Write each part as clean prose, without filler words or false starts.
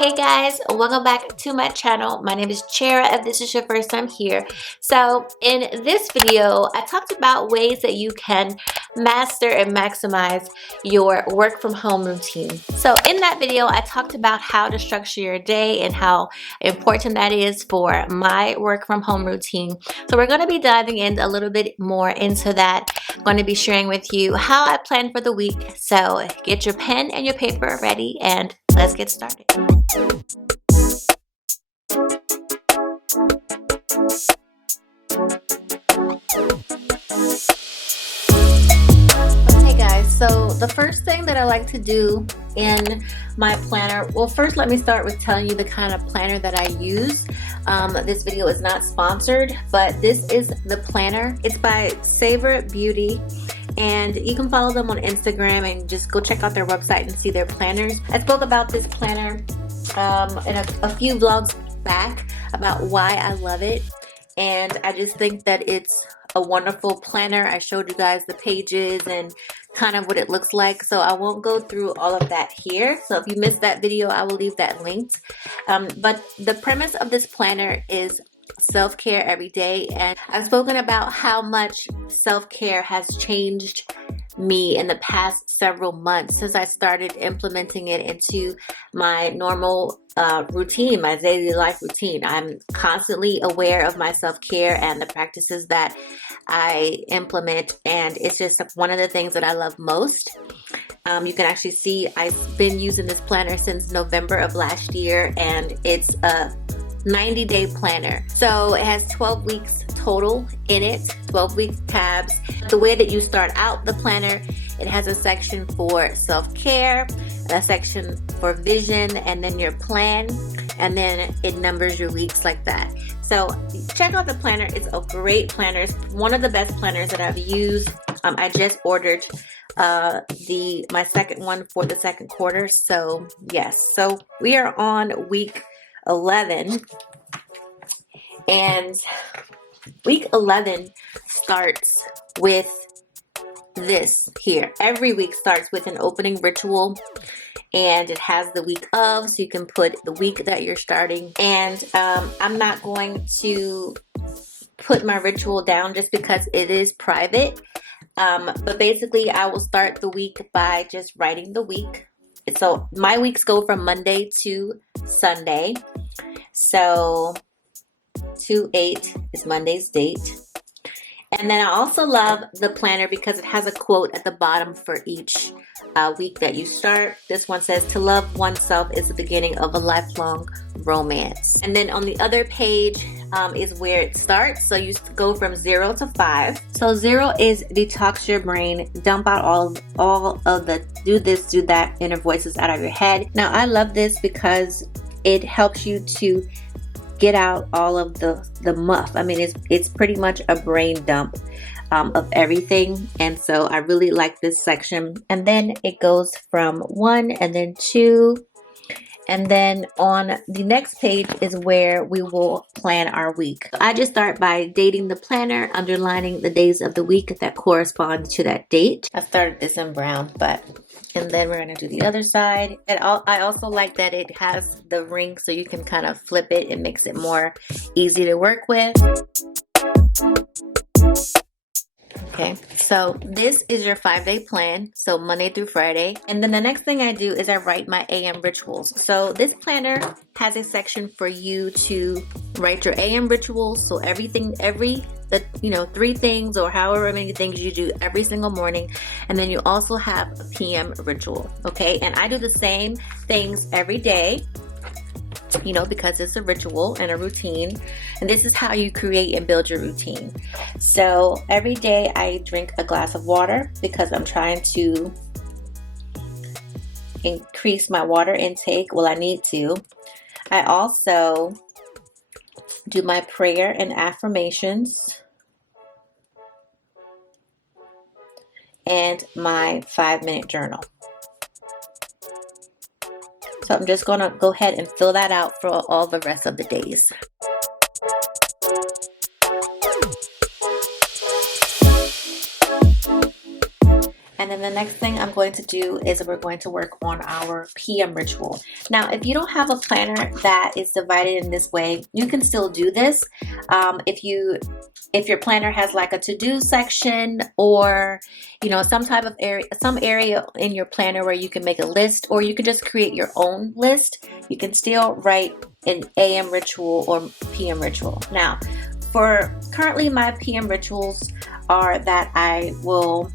Hey guys, welcome back to my channel. My name is Chera if this is your first time here. So in this video, I talked about ways that you can master and maximize your work from home routine. So in that video, I talked about how to structure your day and how important that is for my work from home routine. So we're going to be diving in a little bit more into that. I'm going to be sharing with you how I plan for the week. So get your pen and your paper ready and let's get started. Okay guys, so the first thing that I like to do in my planner, well first let me start with telling you the kind of planner that I use. This video is not sponsored, but this is the planner. It's by Savor Beauty, and you can follow them on Instagram and just go check out their website and see their planners. I spoke about this planner in a few vlogs back about why I love it, and I just think that it's a wonderful planner. I showed you guys the pages and kind of what it looks like, so I won't go through all of that here. So if you missed that video, I will leave that linked. But the premise of this planner is self-care every day, and I've spoken about how much self-care has changed me in the past several months since I started implementing it into my normal routine, my daily life routine. I'm constantly aware of my self-care and the practices that I implement, and it's just one of the things that I love most. You can actually see I've been using this planner since November of last year, and it's a 90-day planner. So it has 12 weeks total in it, 12-week tabs. The way that you start out the planner, it has a section for self-care, a section for vision, and then your plan, and then it numbers your weeks like that. So check out the planner. It's a great planner. It's one of the best planners that I've used. I just ordered my second one for the second quarter. So yes, so we are on week 11, and week 11 starts with this here. Every week starts with an opening ritual, and it has the week of, so you can put the week that you're starting. And I'm not going to put my ritual down just because it is private, but basically I will start the week by just writing the week. So my weeks go from Monday to Sunday. So 2/8 is Monday's date. And then I also love the planner because it has a quote at the bottom for each week that you start. This one says, "To love oneself is the beginning of a lifelong romance." And then on the other page is where it starts. So you go from 0 to 5. So 0 is detox your brain, dump out all of the do this, do that inner voices out of your head. Now I love this because it helps you to get out all of the muff. I mean, it's pretty much a brain dump of everything, and so I really like this section. And then it goes from 1 and then 2, and then on the next page is where we will plan our week. I just start by dating the planner, underlining the days of the week that correspond to that date. I started this in brown, and then we're going to do the other side. And I also like that it has the ring, so you can kind of flip it. It makes it more easy to work with. Okay, so this is your 5-day plan, so Monday through Friday. And then the next thing I do is I write my AM rituals. So this planner has a section for you to write your AM rituals. So everything, 3 things or however many things you do every single morning. And then you also have a PM ritual, okay? And I do the same things every day, because it's a ritual and a routine. And this is how you create and build your routine. So every day I drink a glass of water because I'm trying to increase my water intake. Well, I need to. I also do my prayer and affirmations and my 5-minute journal. So I'm just going to go ahead and fill that out for all the rest of the days. And then the next thing I'm going to do is we're going to work on our PM ritual. Now, if you don't have a planner that is divided in this way, you can still do this. If your planner has like a to-do section, or some type of area in your planner where you can make a list, or you can just create your own list, you can still write an AM ritual or PM ritual. Now, for currently my PM rituals are that I will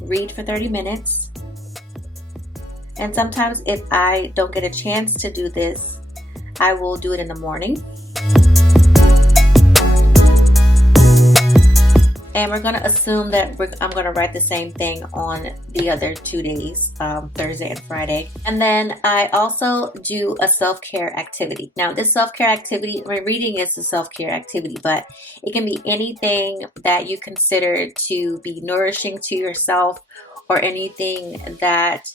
read for 30 minutes. And sometimes if I don't get a chance to do this, I will do it in the morning. And we're going to assume that I'm going to write the same thing on the other 2 days, Thursday and Friday. And then I also do a self-care activity. Now, this self-care activity, reading is a self-care activity, but it can be anything that you consider to be nourishing to yourself, or anything that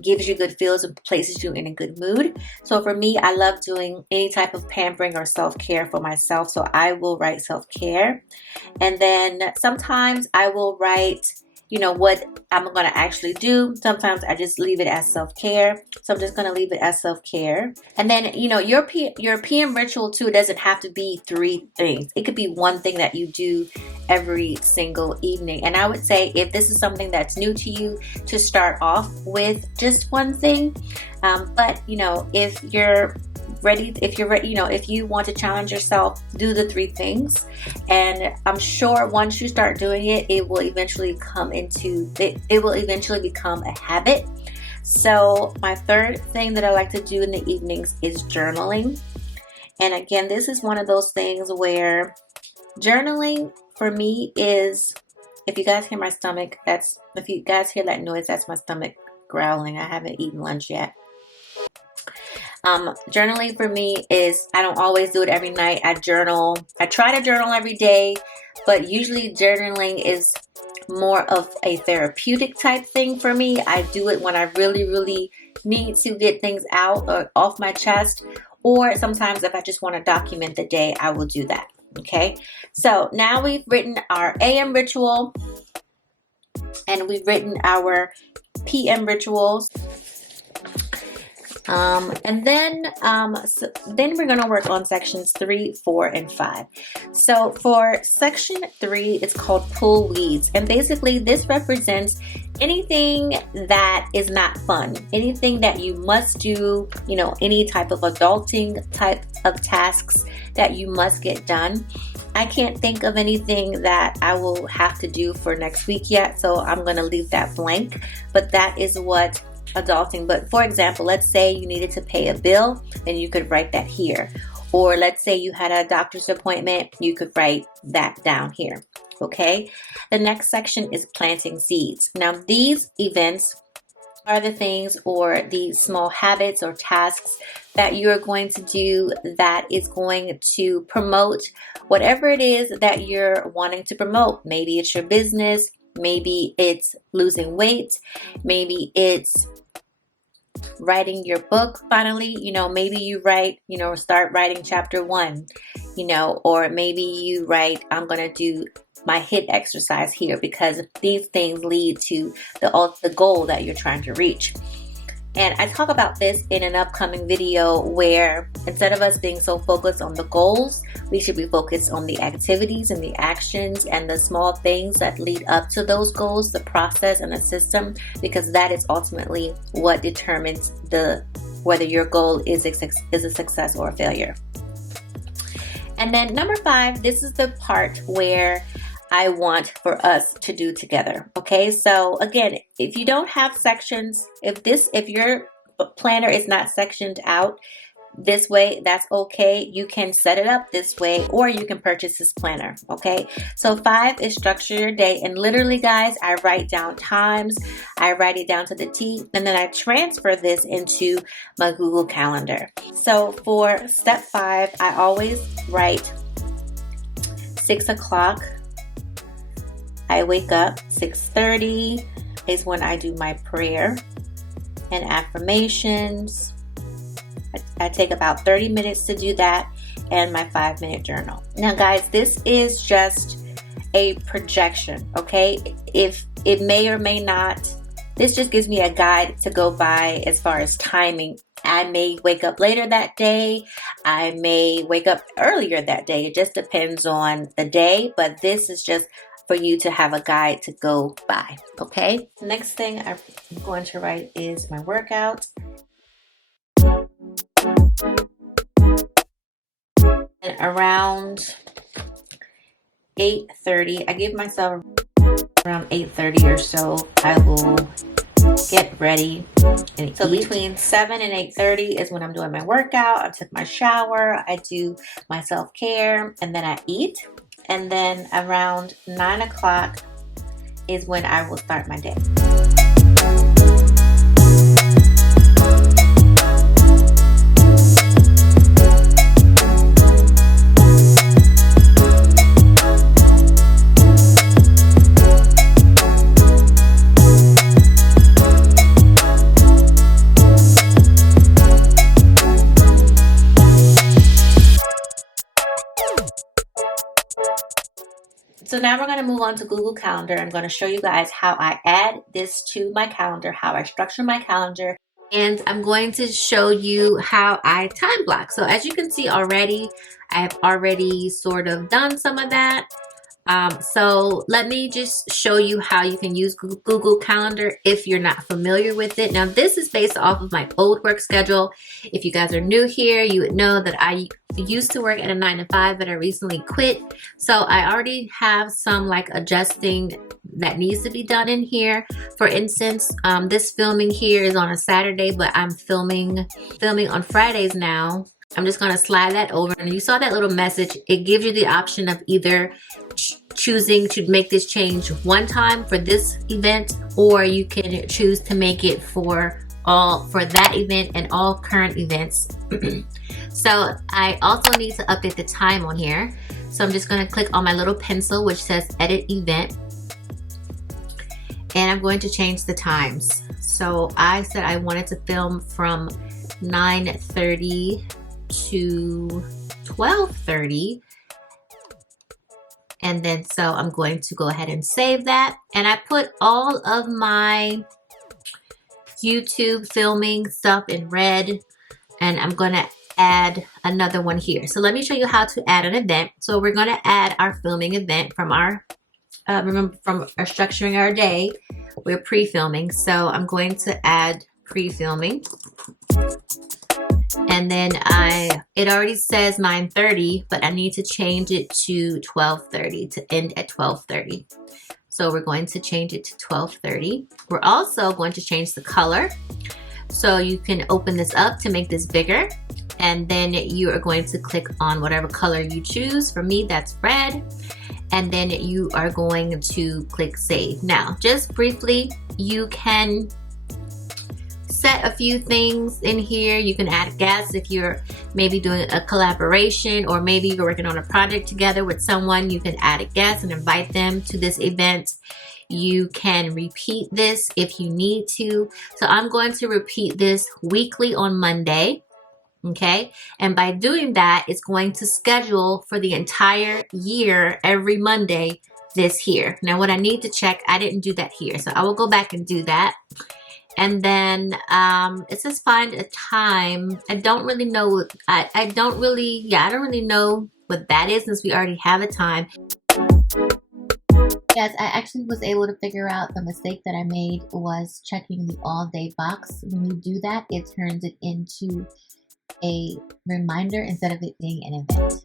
gives you good feels and places you in a good mood. So for me, I love doing any type of pampering or self-care for myself. So I will write self-care. And then sometimes I will write, what I'm going to actually do. Sometimes I just leave it as self-care. So I'm just going to leave it as self-care. And then, your PM ritual too doesn't have to be 3 things. It could be 1 thing that you do every single evening. And I would say if this is something that's new to you, to start off with just 1 thing. But if you're ready, if you want to challenge yourself, do the 3 things. And I'm sure once you start doing it, it will eventually become a habit. So my 3rd thing that I like to do in the evenings is journaling. And again, this is one of those things where journaling for me is, if you guys hear my stomach, if you guys hear that noise, that's my stomach growling. I haven't eaten lunch yet. Journaling for me is, I don't always do it every night. I journal. I try to journal every day, but usually journaling is more of a therapeutic type thing for me. I do it when I really, really need to get things out or off my chest, or sometimes if I just want to document the day, I will do that. Okay, so now we've written our AM ritual and we've written our PM rituals. And then we're going to work on sections 3, 4, and 5. So for section 3, it's called pull weeds. And basically this represents anything that is not fun, anything that you must do, any type of adulting type of tasks that you must get done. I can't think of anything that I will have to do for next week yet, so I'm going to leave that blank. But that is what adulting. But for example, let's say you needed to pay a bill, and you could write that here. Or let's say you had a doctor's appointment, you could write that down here. Okay. The next section is planting seeds. Now these events are the things or the small habits or tasks that you're going to do that is going to promote whatever it is that you're wanting to promote. Maybe it's your business, maybe it's losing weight, maybe it's writing your book finally, maybe you write, start writing chapter 1, or maybe you write, I'm going to do my HIIT exercise here, because these things lead to the goal that you're trying to reach. And I talk about this in an upcoming video where instead of us being so focused on the goals, we should be focused on the activities and the actions and the small things that lead up to those goals, the process and the system, because that is ultimately what determines whether your goal is a success or a failure. And then number 5, this is the part where I want for us to do together. Okay, so again, if you don't have sections, if your planner is not sectioned out this way, that's okay. You can set it up this way, or you can purchase this planner. Okay, so 5 is structure your day, and literally guys, I write down times, I write it down to the T, and then I transfer this into my Google Calendar. So for step 5, I always write 6 o'clock. I wake up. 6:30 is when I do my prayer and affirmations. I take about 30 minutes to do that, and my 5-minute journal. Now guys, this is just a projection, okay? If it may or may not. This just gives me a guide to go by as far as timing. I may wake up later that day. I may wake up earlier that day. It just depends on the day, but this is just for you to have a guide to go by, okay? Next thing I'm going to write is my workout. And around 8:30, I give myself around 8:30 or so, I will get ready and so eat. Between 7 and 8:30 is when I'm doing my workout. I took my shower, I do my self-care, and then I eat. And then around 9 o'clock is when I will start my day. So now we're going to move on to Google Calendar. I'm going to show you guys how I add this to my calendar, how I structure my calendar, and I'm going to show you how I time block. So as you can see already, I've already sort of done some of that. So let me just show you how you can use Google Calendar if you're not familiar with it. Now this is based off of my old work schedule. If you guys are new here, you would know that I used to work at a 9-to-5, but I recently quit. So I already have some like adjusting that needs to be done in here. For instance, this filming here is on a Saturday, but I'm filming on Fridays now. I'm just going to slide that over, and you saw that little message. It gives you the option of either choosing to make this change one time for this event, or you can choose to make it for that event and all current events. So I also need to update the time on here. So I'm just going to click on my little pencil which says edit event, and I'm going to change the times. So I said I wanted to film from 9:30 to 12:30, and then so I'm going to go ahead and save that, and I put all of my YouTube filming stuff in red, and I'm going to add another one here. So let me show you how to add an event. So we're going to add our filming event from our remember, from our structuring our day, we're pre-filming. So I'm going to add pre-filming. And then it already says 9:30, but I need to change it to 12:30 to end at 12:30. So we're going to change it to 12:30. We're also going to change the color. So you can open this up to make this bigger, and then you are going to click on whatever color you choose. For me, that's red. And then you are going to click save. Now, just briefly, you can set a few things in here. You can add guests if you're maybe doing a collaboration, or maybe you're working on a project together with someone. You can add a guest and invite them to this event. You can repeat this if you need to. So I'm going to repeat this weekly on Monday. Okay, and by doing that, it's going to schedule for the entire year every Monday this year. Now what I need to check, I didn't do that here, so I will go back and do that. And then it says find a time. I don't really know. I don't really know what that is, since we already have a time. Yes, I actually was able to figure out the mistake that I made was checking the all day box. When you do that, it turns it into a reminder instead of it being an event.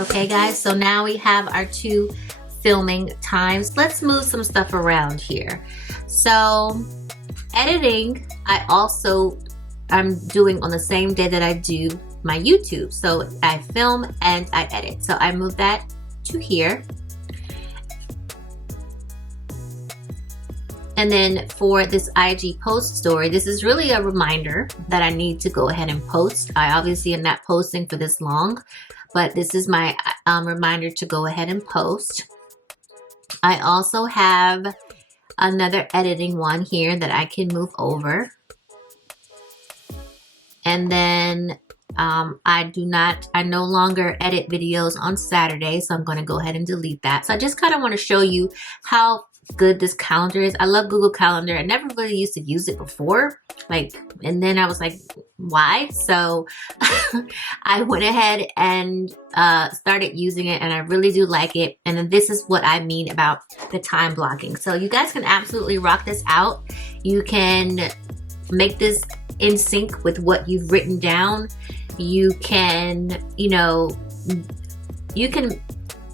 Okay guys, so now we have our two filming times. Let's move some stuff around here. So editing, I'm doing on the same day that I do my YouTube. So I film and I edit. So I move that to here. And then for this IG post story, this is really a reminder that I need to go ahead and post. I obviously am not posting for this long, but this is my reminder to go ahead and post. I also have another editing one here that I can move over. And then I no longer edit videos on Saturday, so I'm going to go ahead and delete that. So I just kind of want to show you how good this calendar is. I love Google Calendar. I never really used to use it before, and then I was like, why? So I went ahead and started using it, and I really do like it. And then this is what I mean about the time blocking. So you guys can absolutely rock this out. You can make this in sync with what you've written down. You can,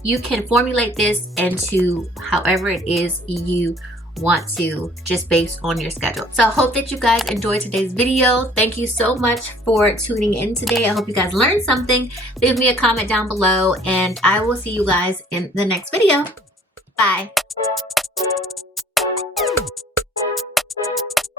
you can formulate this into however it is you want to, just based on your schedule. So I hope that you guys enjoyed today's video. Thank you so much for tuning in today. I hope you guys learned something. Leave me a comment down below, and I will see you guys in the next video. Bye.